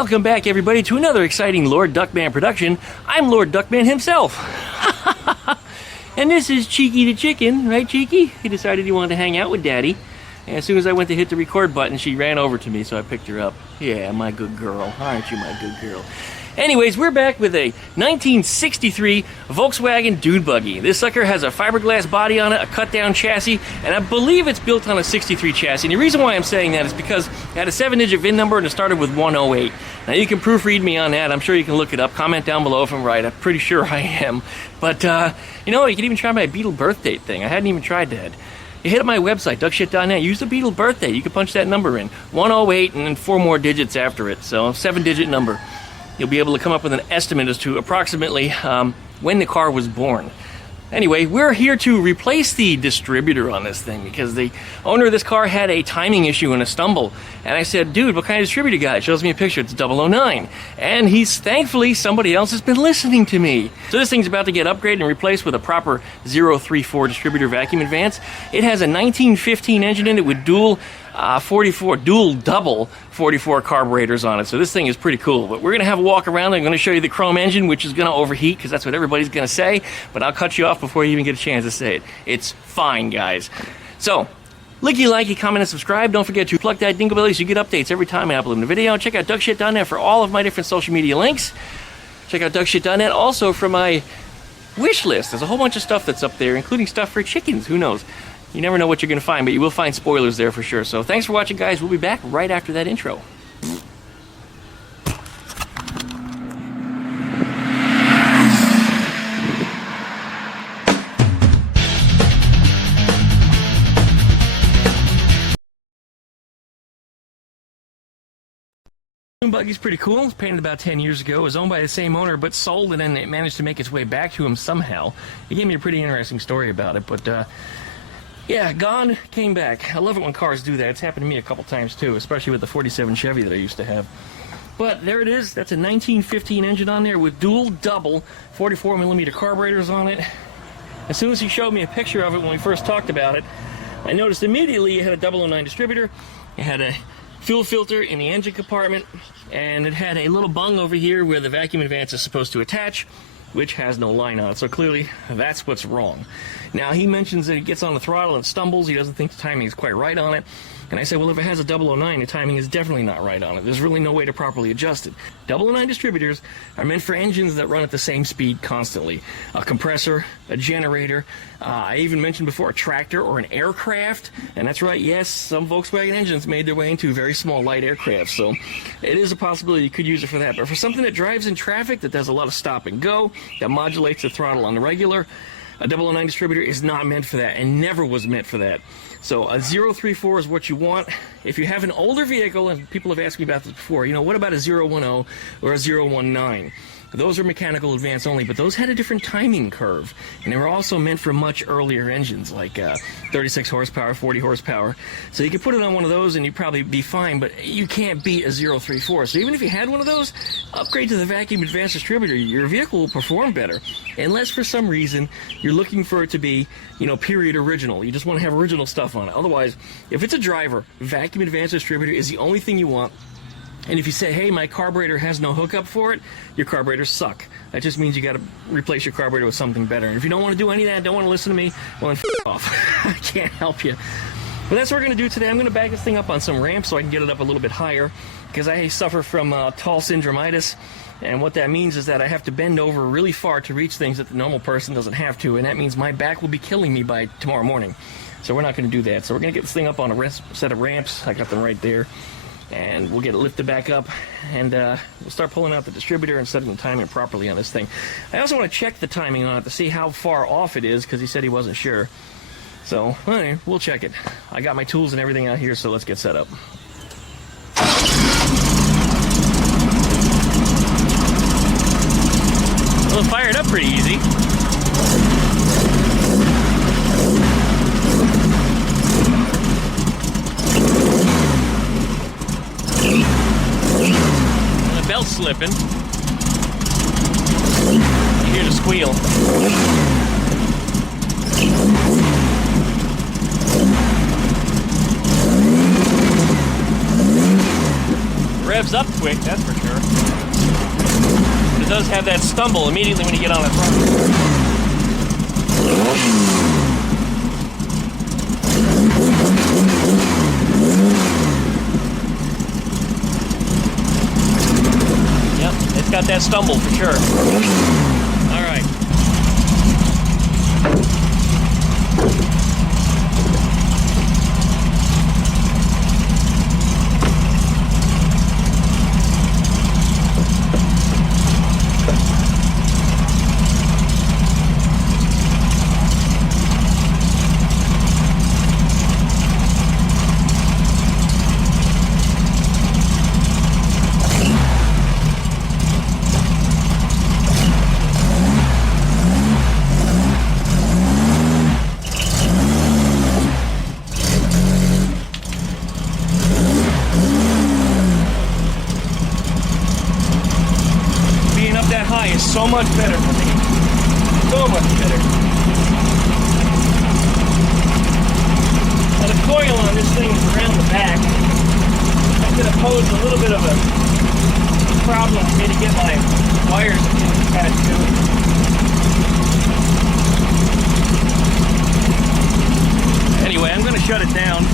Welcome back, everybody, to another exciting Lord Duckman production. I'm Lord Duckman himself. And this is Cheeky the chicken, right, Cheeky? He decided he wanted to hang out with Daddy. And as soon as I went to hit the record button, she ran over to me, so I picked her up. Yeah, my good girl. Aren't you my good girl? Anyways, we're back with a 1963 Volkswagen Dude Buggy. This sucker has a fiberglass body on it, a cut-down chassis, and I believe it's built on a 63 chassis. And the reason why I'm saying that is because it had a 7-digit VIN number and it started with 108. Now, you can proofread me on that. I'm sure you can look it up. Comment down below if I'm right. I'm pretty sure I am. But, you know, you can even try my Beetle birth date thing. I hadn't even tried that. You hit up my website, duckshit.net. Use the Beetle birthday. You can punch that number in. 108 and then 4 more digits after it. So, a 7-digit number. You'll be able to come up with an estimate as to approximately when the car was born. Anyway, we're here to replace the distributor on this thing because the owner of this car had a timing issue and a stumble. And I said, dude, what kind of distributor you got? It shows me a picture. It's 009. And thankfully, somebody else has been listening to me. So this thing's about to get upgraded and replaced with a proper 034 distributor vacuum advance. It has a 1915 engine in it with dual double 44 carburetors on it. So this thing is pretty cool. But we're going to have a walk around. I'm going to show you the chrome engine, which is going to overheat because that's what everybody's going to say. But I'll cut you off before you even get a chance to say it. It's fine, guys. So, licky, likey, comment, and subscribe. Don't forget to plug that dingle belly so you get updates every time I upload a video. Check out duckshit.net for all of my different social media links. Check out duckshit.net also for my wish list. There's a whole bunch of stuff that's up there, including stuff for chickens. Who knows? You never know what you're going to find, but you will find spoilers there for sure. So thanks for watching, guys. We'll be back right after that intro. Buggy's pretty cool. It was painted about 10 years ago. It was owned by the same owner, but sold, and then it managed to make its way back to him somehow. He gave me a pretty interesting story about it, but yeah, gone, came back. I love it when cars do that. It's happened to me a couple times too, especially with the 47 Chevy that I used to have. But there it is. That's a 1915 engine on there with dual double 44mm carburetors on it. As soon as he showed me a picture of it when we first talked about it, I noticed immediately it had a 009 distributor. It had a fuel filter in the engine compartment, and it had a little bung over here where the vacuum advance is supposed to attach, which has no line on it. So clearly, that's what's wrong. Now, he mentions that he gets on the throttle and stumbles. He doesn't think the timing is quite right on it. And I said, well, if it has a 009, the timing is definitely not right on it. There's really no way to properly adjust it. 009 distributors are meant for engines that run at the same speed constantly. A compressor, a generator, I even mentioned before a tractor or an aircraft. And that's right, yes, some Volkswagen engines made their way into very small light aircraft. So it is a possibility you could use it for that. But for something that drives in traffic, that does a lot of stop and go, that modulates the throttle on the regular, a 009 distributor is not meant for that and never was meant for that. So a 034 is what you want. If you have an older vehicle, and people have asked me about this before, you know, what about a 010 or a 019? Those are mechanical advance only, but those had a different timing curve. And they were also meant for much earlier engines, like 36 horsepower, 40 horsepower. So you could put it on one of those and you'd probably be fine, but you can't beat a 034. So even if you had one of those, upgrade to the vacuum advance distributor. Your vehicle will perform better. Unless for some reason you're looking for it to be, you know, period original. You just want to have original stuff on it. Otherwise, if it's a driver, vacuum advance distributor is the only thing you want. And if you say, hey, my carburetor has no hookup for it, your carburetors suck. That just means you got to replace your carburetor with something better. And if you don't want to do any of that, don't want to listen to me, well, then f*** off. I can't help you. But that's what we're going to do today. I'm going to back this thing up on some ramps so I can get it up a little bit higher because I suffer from tall syndromitis. And what that means is that I have to bend over really far to reach things that the normal person doesn't have to. And that means my back will be killing me by tomorrow morning. So we're not going to do that. So we're going to get this thing up on a set of ramps. I got them right there. And we'll get it lifted back up, and we'll start pulling out the distributor and setting the timing properly on this thing. I also want to check the timing on it to see how far off it is, because he said he wasn't sure. So, anyway, we'll check it. I got my tools and everything out here, so let's get set up. Well, it fired up pretty easy. Belt slipping. You hear the squeal. Revs up quick, that's for sure. does have that stumble immediately when you get on the front. It's got that stumble for sure. All right. So much better for me. So much better. Now the coil on this thing is around the back. That's going to pose a little bit of a problem for me to get my wires attached to it. Anyway, I'm going to shut it down.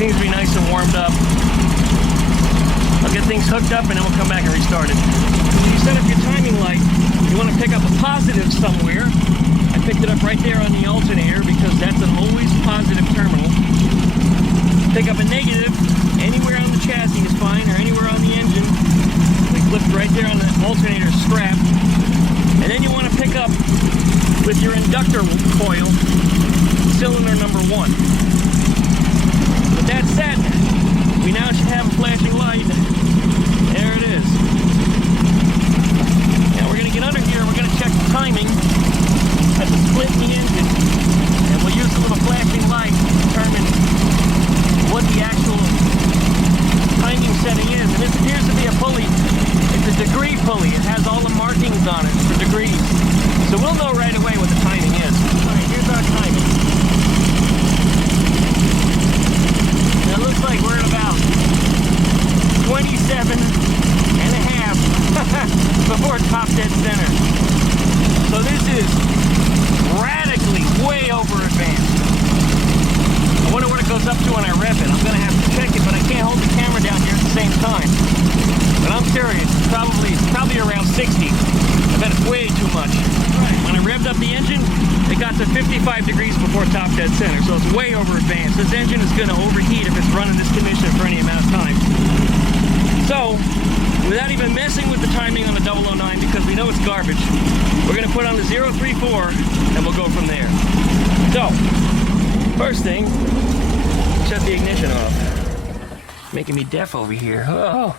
Seems to be nice and warmed up. I'll get things hooked up and then we'll come back and restart it. You set up your timing light, you want to pick up a positive somewhere. I picked it up right there on the alternator because that's an always positive terminal. Pick up a negative anywhere on the chassis is fine, or anywhere on the engine. We flipped right there on the alternator strap. And then you want to pick up with your inductor coil, cylinder number 1. With that said, we now should have a flashing light. There it is. Now we're going to get under here, we're going to check the timing at the split in the engine, and we'll use a little flashing light to determine what the actual timing setting is. And this appears to be a pulley. It's a degree pulley. It has all the markings on it for degrees. So we'll know right away what the timing is. Alright, here's our timing. Now it looks like we're at about 27 and a half before top dead center. So this is radically way over advanced. I wonder what it goes up to when I rev it. I'm going to have to check it, but I can't hold the camera down here at the same time. But I'm serious, probably around 60. I bet it's way too much. When I revved up the engine, it got to 55 degrees before top dead center, so it's way over advanced. This engine is going to overheat if it's running this condition for any amount of time. So, without even messing with the timing on the 009, because we know it's garbage, we're going to put on the 034 and we'll go from there. So, first thing, shut the ignition off. Making me deaf over here. Oh,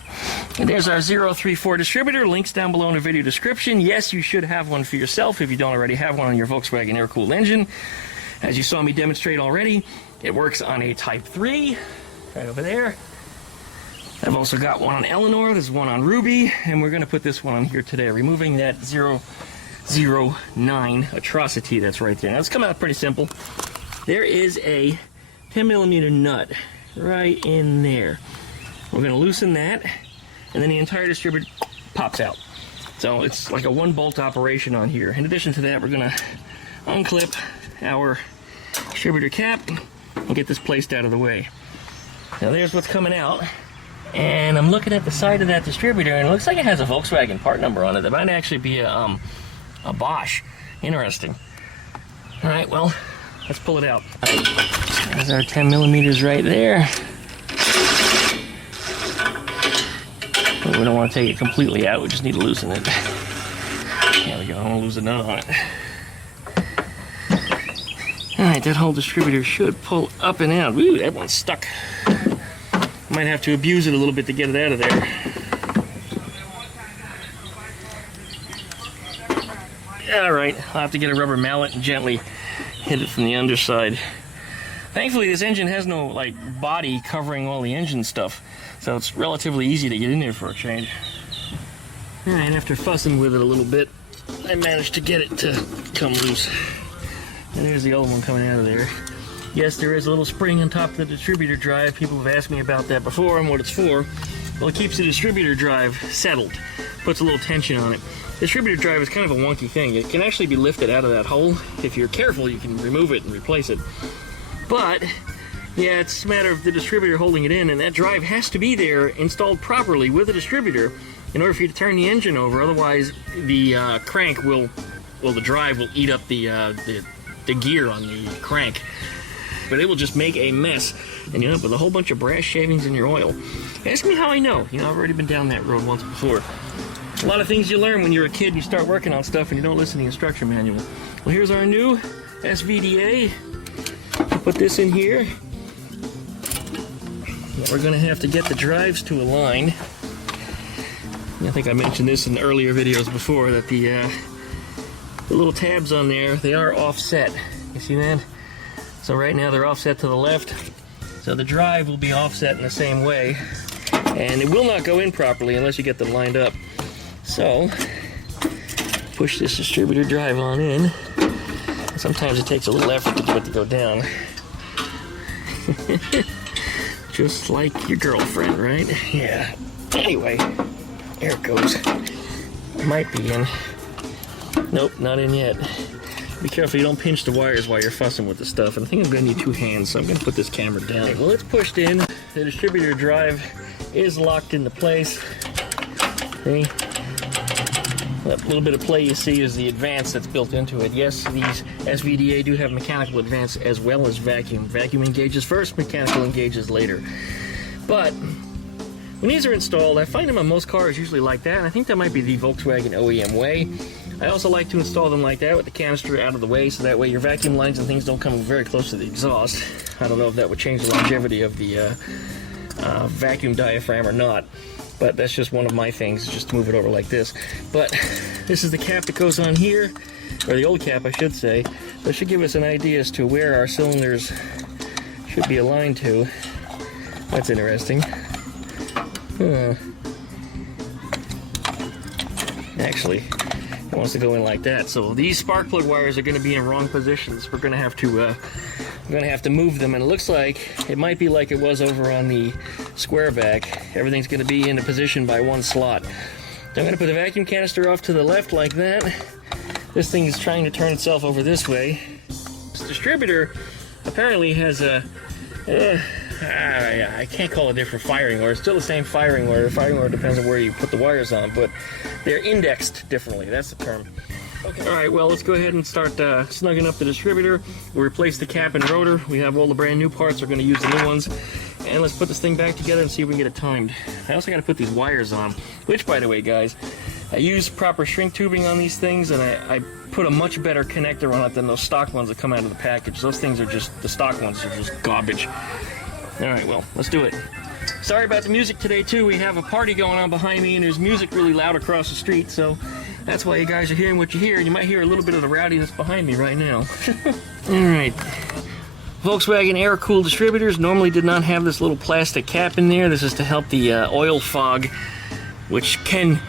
and there's our 034 distributor. Links down below in the video description. Yes, you should have one for yourself if you don't already have one on your Volkswagen air-cooled engine. As you saw me demonstrate already, it works on a Type 3, right over there. I've also got one on Eleanor, there's one on Ruby, and we're going to put this one on here today, removing that 009 atrocity that's right there. Now, it's come out pretty simple. There is a 10mm nut right in there. We're going to loosen that, and then the entire distributor pops out. So it's like a one-bolt operation on here. In addition to that, we're going to unclip our distributor cap and get this placed out of the way. Now there's what's coming out. And I'm looking at the side of that distributor, and it looks like it has a Volkswagen part number on it. That might actually be a Bosch. Interesting. All right, well, let's pull it out. There's our 10mm right there. But we don't want to take it completely out. We just need to loosen it. There we go. I'm going to lose the nut on it. All right, that whole distributor should pull up and out. Ooh, that one's stuck. Might have to abuse it a little bit to get it out of there. Alright, I'll have to get a rubber mallet and gently hit it from the underside. Thankfully, this engine has no like body covering all the engine stuff, so it's relatively easy to get in there for a change. Alright, after fussing with it a little bit, I managed to get it to come loose. And there's the old one coming out of there. Yes, there is a little spring on top of the distributor drive. People have asked me about that before and what it's for. Well, it keeps the distributor drive settled. puts a little tension on it. Distributor drive is kind of a wonky thing. It can actually be lifted out of that hole. If you're careful, you can remove it and replace it. But yeah, it's a matter of the distributor holding it in, and that drive has to be there installed properly with a distributor in order for you to turn the engine over. Otherwise, the crank will, well, the drive will eat up the gear on the crank. But it will just make a mess, and you end up with a whole bunch of brass shavings in your oil. Ask me how I know. You know, I've already been down that road once before. A lot of things you learn when you're a kid and you start working on stuff and you don't listen to the instruction manual. Well, here's our new SVDA. Put this in here. We're going to have to get the drives to align. I think I mentioned this in earlier videos before, that the little tabs on there, they are offset. You see that? So right now they're offset to the left. So the drive will be offset in the same way. And it will not go in properly unless you get them lined up. So, push this distributor drive on in. Sometimes it takes a little effort to get it to go down. Just like your girlfriend, right? Yeah. Anyway, there it goes. Might be in. Nope, not in yet. Be careful you don't pinch the wires while you're fussing with the stuff. And I think I'm going to need 2 hands, so I'm going to put this camera down. Well, it's pushed in. The distributor drive is locked into place. See? That little bit of play you see is the advance that's built into it. Yes, these SVDA do have mechanical advance as well as vacuum. Vacuum engages first, mechanical engages later. But when these are installed, I find them on most cars usually like that, and I think that might be the Volkswagen OEM way. I also like to install them like that with the canister out of the way, so that way your vacuum lines and things don't come very close to the exhaust. I don't know if that would change the longevity of the vacuum diaphragm or not. But that's just one of my things, just to move it over like this. But this is the cap that goes on here, or the old cap I should say. That should give us an idea as to where our cylinders should be aligned to. That's interesting. Actually, it wants to go in like that. So these spark plug wires are going to be in wrong positions. We're going to have to move them, and it looks like it might be like it was over on the square vac. Everything's going to be in a position by one slot. So I'm going to put the vacuum canister off to the left like that. This thing is trying to turn itself over this way. This distributor apparently has a I can't call it a different firing order. It's still the same firing order. The firing order depends on where you put the wires on, but they're indexed differently. That's the term. Okay. All right, well, let's go ahead and start snugging up the distributor. We'll replace the cap and rotor. We have all the brand new parts. We're going to use the new ones. And let's put this thing back together and see if we can get it timed. I also got to put these wires on, which, by the way, guys, I use proper shrink tubing on these things, and I put a much better connector on it than those stock ones that come out of the package. Those things are just, the stock ones are just garbage. All right, well, let's do it. Sorry about the music today, too. We have a party going on behind me, and there's music really loud across the street, so that's why you guys are hearing what you hear. You might hear a little bit of the rowdiness behind me right now. All right. Volkswagen air-cooled distributors normally did not have this little plastic cap in there. This is to help the oil fog, which can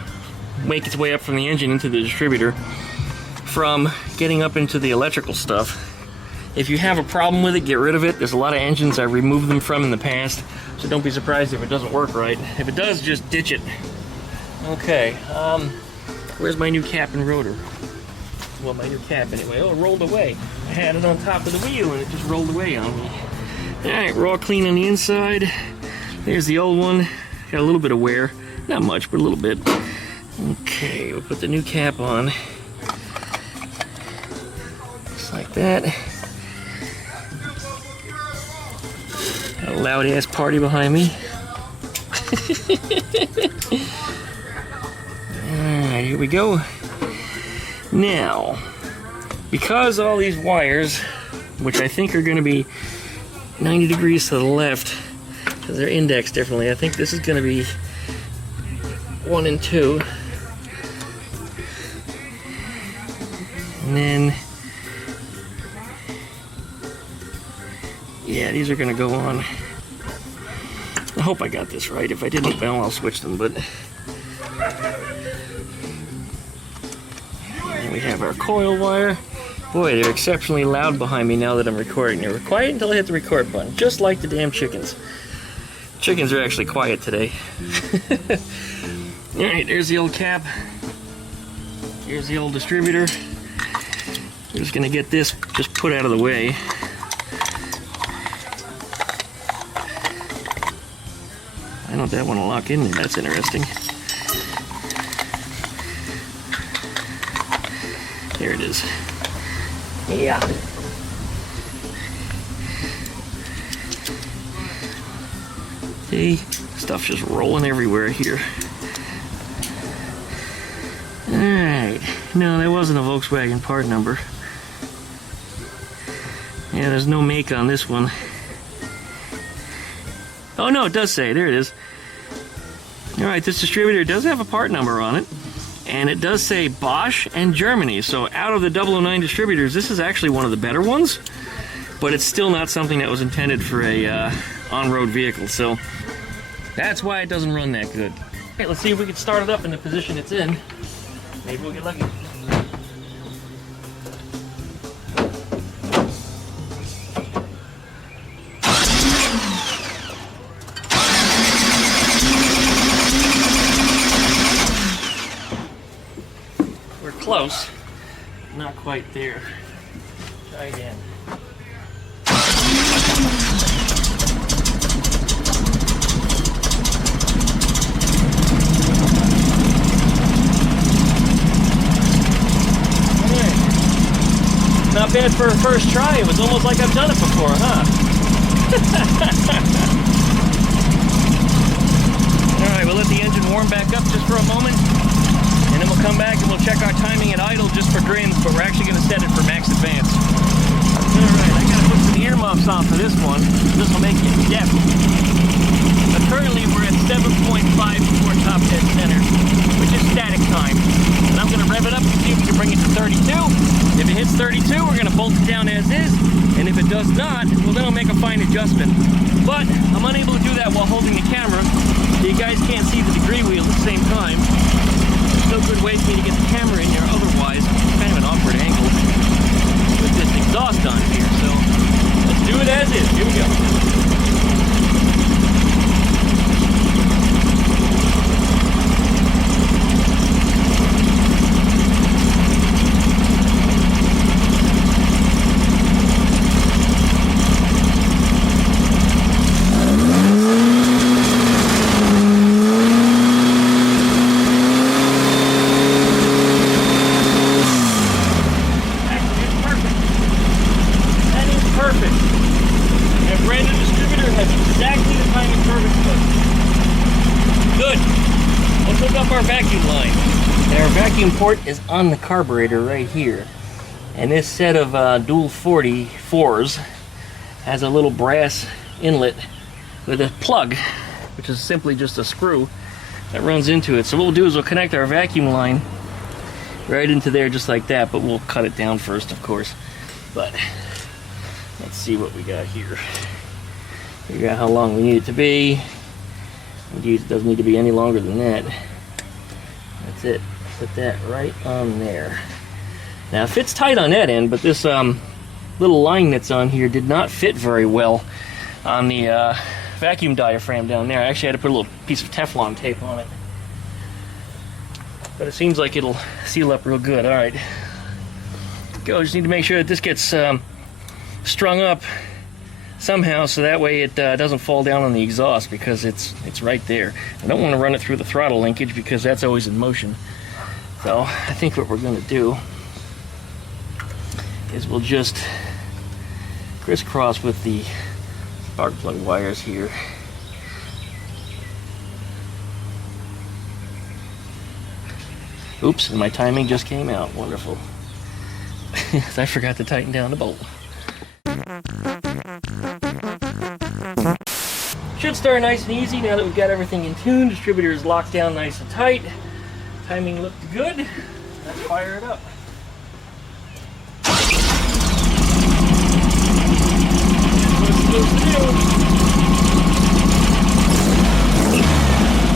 make its way up from the engine into the distributor, from getting up into the electrical stuff. If you have a problem with it, get rid of it. There's a lot of engines I've removed them from in the past, so don't be surprised if it doesn't work right. If it does, just ditch it. Okay, where's my new cap and rotor? Well, my new cap anyway. Oh, it rolled away. I had it on top of the wheel and it just rolled away on me. Alright, we're all clean on the inside. There's the old one. Got a little bit of wear. Not much, but a little bit. Okay, we'll put the new cap on. Just like that. A loud ass party behind me. Alright, here we go. Now, because all these wires, which I think are going to be 90 degrees to the left, because they're indexed differently, I think this is going to be 1 and 2. And then, yeah, these are going to go on. I hope I got this right. If I didn't, well, I'll switch them, but we have our coil wire. Boy, they're exceptionally loud behind me now that I'm recording. They were quiet until I hit the record button, just like the damn chickens. Chickens are actually quiet today. Alright, there's the old cap. Here's the old distributor. We're just gonna get this just put out of the way. I don't that want to lock in there. That's interesting. There it is. Yeah. See, stuff's just rolling everywhere here. Alright. No, that wasn't a Volkswagen part number. Yeah, there's no make on this one. Oh no, it does say. There it is. Alright, this distributor does have a part number on it. And it does say Bosch and Germany. So out of the 009 distributors, this is actually one of the better ones. But it's still not something that was intended for a on-road vehicle. So that's why it doesn't run that good. Okay, let's see if we can start it up in the position it's in. Maybe we'll get lucky. We're close. Not quite there. Try again. Not bad for a first try. It was almost like I've done it before, huh? Alright, we'll let the engine warm back up just for a moment. And then we'll come back and we'll check our timing at idle just for grins, but we're actually going to set it for max advance. Alright, I got to put some earmuffs on for this one. This will make it deaf. But currently we're at 7.54 top dead center, which is static time. And I'm going to rev it up and see if we can bring it to 32. If it hits 32, we're going to bolt it down as is. And if it does not, well, then I'll make a fine adjustment. But I'm unable to do that while holding the camera, so you guys can't see the degree wheel at the same time. There's no good way for me to get the camera in there otherwise. It's kind of an awkward angle with this exhaust on here. So let's do it as is. Here we go. Port is on the carburetor right here, and this set of dual 44s has a little brass inlet with a plug, which is simply just a screw that runs into it. So what we'll do is we'll connect our vacuum line right into there just like that, but we'll cut it down first, of course. But let's see what we got here. Figure out how long we need it to be. Indeed, it doesn't need to be any longer than that. That's it. Put that right on there. Now it fits tight on that end, but this little line that's on here did not fit very well on the vacuum diaphragm down there. I actually had to put a little piece of Teflon tape on it. But it seems like it'll seal up real good. Alright. Go, just need to make sure that this gets strung up somehow so that way it doesn't fall down on the exhaust, because it's right there. I don't want to run it through the throttle linkage because that's always in motion. So I think what we're going to do is we'll just crisscross with the spark plug wires here. Oops, and my timing just came out. Wonderful. I forgot to tighten down the bolt. Should start nice and easy now that we've got everything in tune. Distributor is locked down nice and tight. Timing looked good. Let's fire it up. That's what it's supposed to do.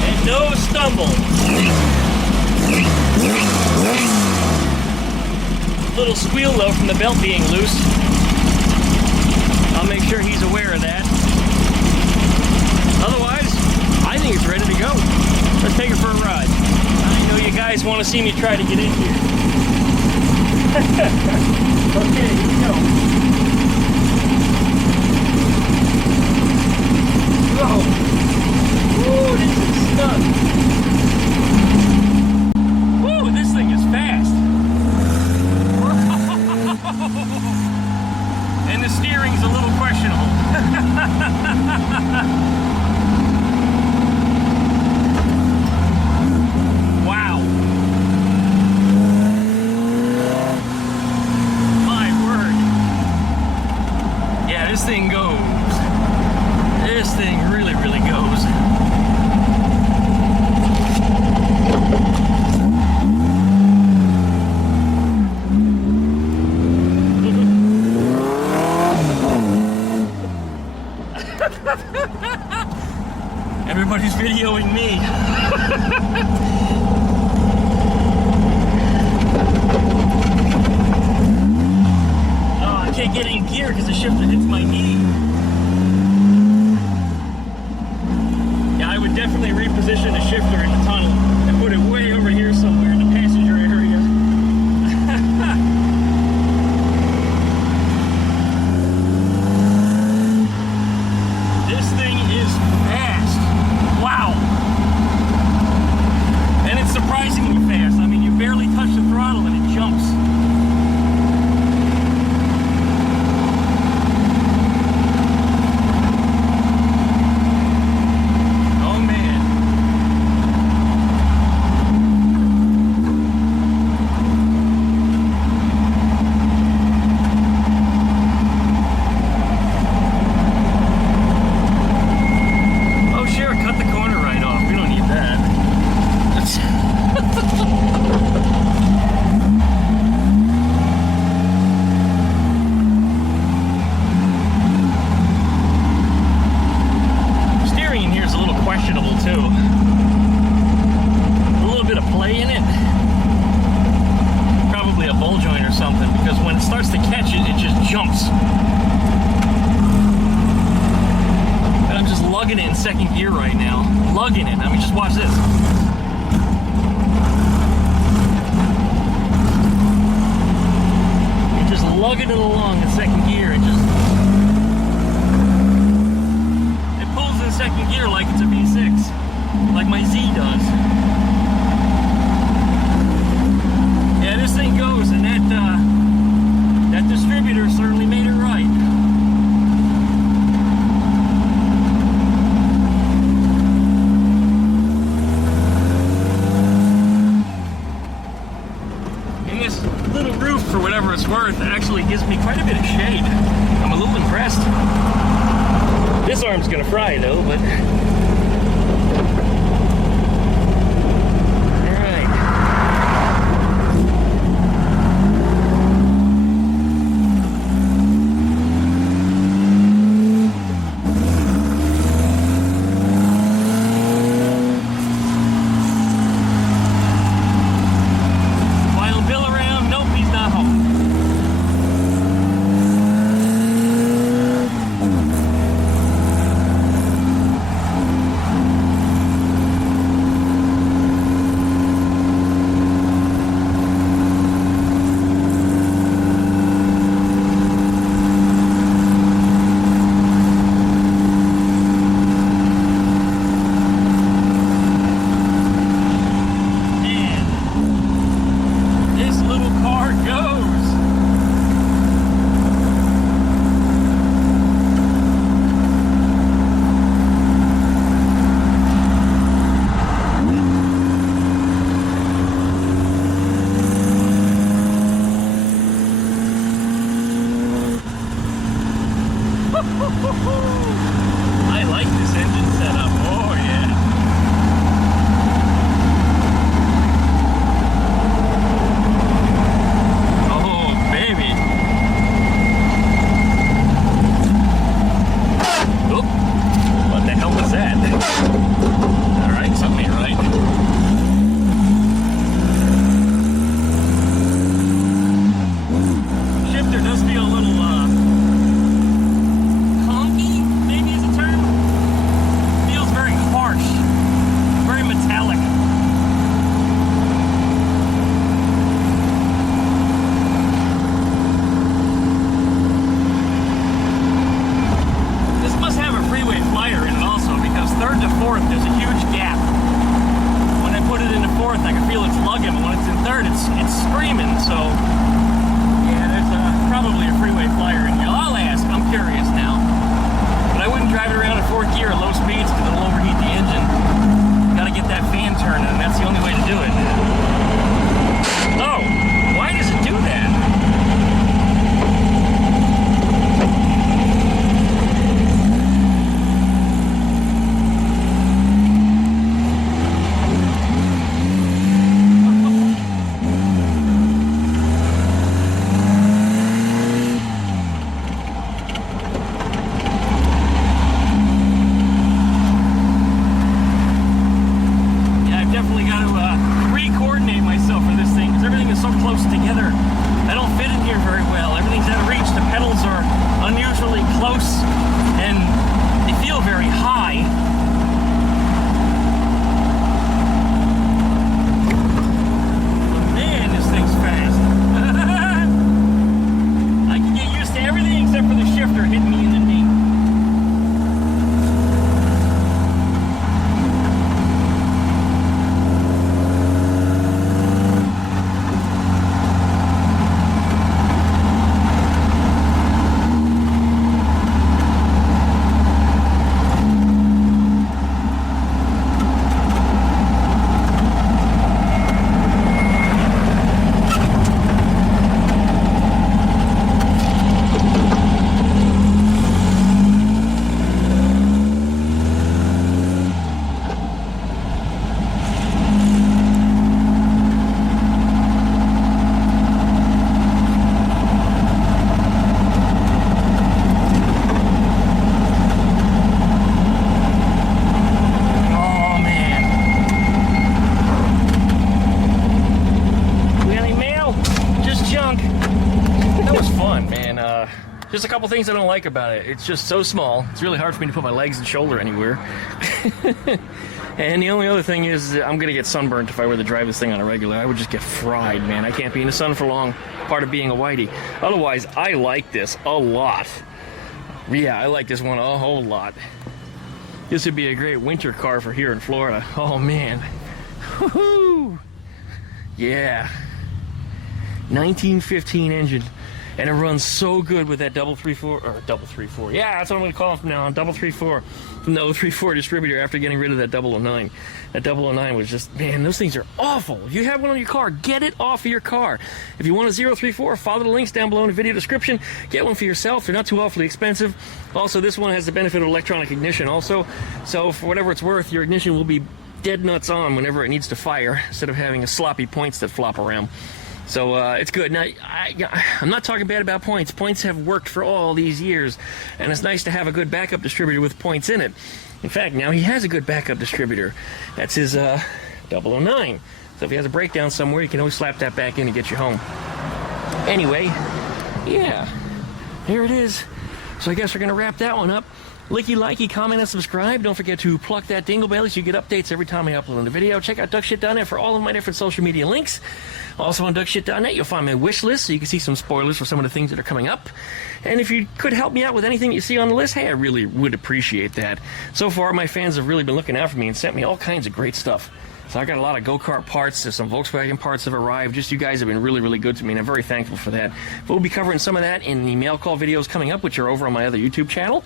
And no stumble. Little squeal though from the belt being loose. I'll make sure he's aware of that. Otherwise, I think it's ready to go. Let's take it for a ride. guys want to see me try to get in here. Okay, here we go. Oh, ooh, this is stuck. Woo, this thing is fast. And the steering's a little questionable. Wow. My word. Yeah, this thing goes. This thing really, really goes. Everybody's videoing me. Oh, I can't get in gear because the shifter hits my knee. Yeah, I would definitely reposition the shifter in the tunnel and put it way over here somewhere in the passenger area. This thing is fast. Wow. And it's surprisingly fast. I mean, you barely touch the throttle and it jumps. Oh, man. Oh, sure, cut the corner right off. We don't need that. Steering in here is a little questionable too. A little bit of play in it. Probably a ball joint or something, because when it starts to catch it, it just jumps. And I'm just lugging it in second gear right now. Lugging it. I mean, just watch this. You're just lugging it along in second gear. It pulls in second gear like it's a V6, like my Z does. Yeah, this thing goes, and that distributor certainly made it right. And this little roof, for whatever it's worth, actually gives me quite a bit of shade. I'm a little impressed. This arm's gonna fry though, but... Alright. Final bill around? Nope, he's not home. I like this engine setup. Oh yeah. Oh baby. Oop. What the hell was that? All right, something ain't right. Shifter does feel a little clunky, maybe. Just a couple things I don't like about it. It's just so small. It's really hard for me to put my legs and shoulder anywhere. And the only other thing is I'm going to get sunburned if I were to drive this thing on a regular. I would just get fried, man. I can't be in the sun for long. Part of being a whitey. Otherwise, I like this a lot. Yeah, I like this one a whole lot. This would be a great winter car for here in Florida. Oh, man. Woohoo! Yeah. 1915 engine. And it runs so good with that double 3.4, or double 3.4. Yeah, that's what I'm going to call it from now on. Double 3.4 from the 034 distributor after getting rid of that 009. That 009 was just, man, those things are awful. If you have one on your car, get it off of your car. If you want a 034, follow the links down below in the video description. Get one for yourself. They're not too awfully expensive. Also, this one has the benefit of electronic ignition also. So for whatever it's worth, your ignition will be dead nuts on whenever it needs to fire instead of having a sloppy points that flop around. So it's good. Now, I'm not talking bad about points. Points have worked for all these years, and it's nice to have a good backup distributor with points in it. In fact, now he has a good backup distributor. That's his 009. So if he has a breakdown somewhere, you can always slap that back in and get you home. Anyway, yeah, here it is. So I guess we're going to wrap that one up. Likey, comment, and subscribe. Don't forget to pluck that dingle bell so you get updates every time I upload a video. Check out duckshit.net for all of my different social media links. Also on duckshit.net, you'll find my wish list so you can see some spoilers for some of the things that are coming up. And if you could help me out with anything you see on the list, hey, I really would appreciate that. So far, my fans have really been looking out for me and sent me all kinds of great stuff. So I got a lot of go-kart parts. There's some Volkswagen parts have arrived. Just you guys have been really, really good to me, and I'm very thankful for that. But we'll be covering some of that in the mail call videos coming up, which are over on my other YouTube channel.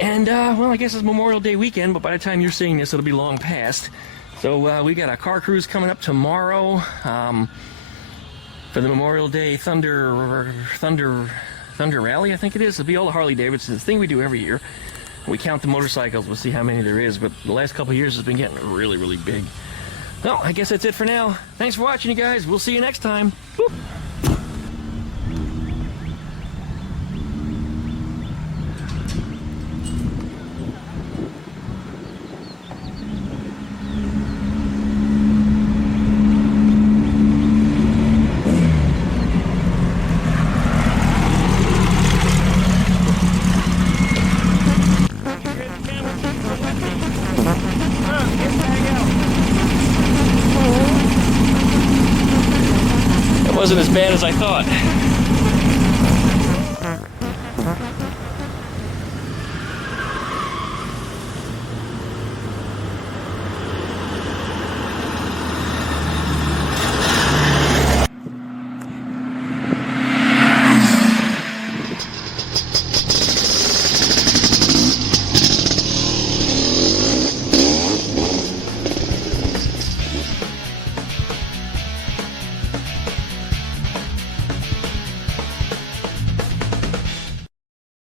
And, well, I guess it's Memorial Day weekend, but by the time you're seeing this, it'll be long past. So we got a car cruise coming up tomorrow for the Memorial Day Thunder Rally, I think it is. It'll be all the Harley Davidsons, thing we do every year. We count the motorcycles, we'll see how many there is, but the last couple of years has been getting really, really big. Well, I guess that's it for now. Thanks for watching, you guys. We'll see you next time. Woo. Wasn't as bad as I thought.